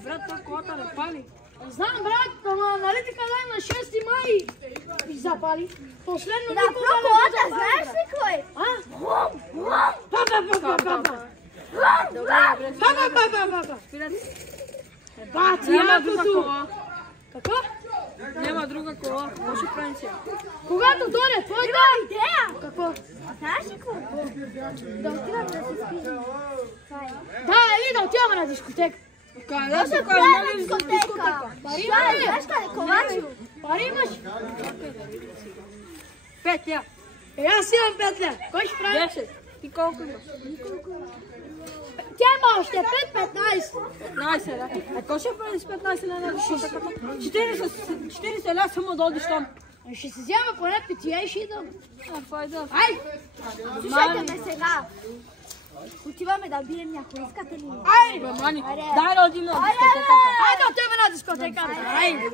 Брат, то колата не пали. Знам, брат, ама нали ти казах на 6 май и запали. Последно Да, про колата, знаеш ли кой? А? Бати, Няма друга кола. Какво? Няма друга кола. Може Франция. Когато дойде твоята... Имам идея! Какво? Знаеш ли какво? Да отиваме да се спижим. Да, и да отиваме на дискотека. Може коя е дискотека? Знаеш къде? Ковачо? Пари имаш? 5 ля. Аз имам 5 ля. Кой ще прави? 10. Ти колко имаш? Тя има още 5-15. 15 ля. А кой ще прави с 15 ля на дискотеката? 40 ля само да одиш там. Ще се взема поне пития и ще идам. Файда. Ай! Слушайте ме сега. Отиваме да бием някой. Искате ли? Ай! Мани, дай да одим на дискотеката. Айде отиваме на дискотеката. Ай!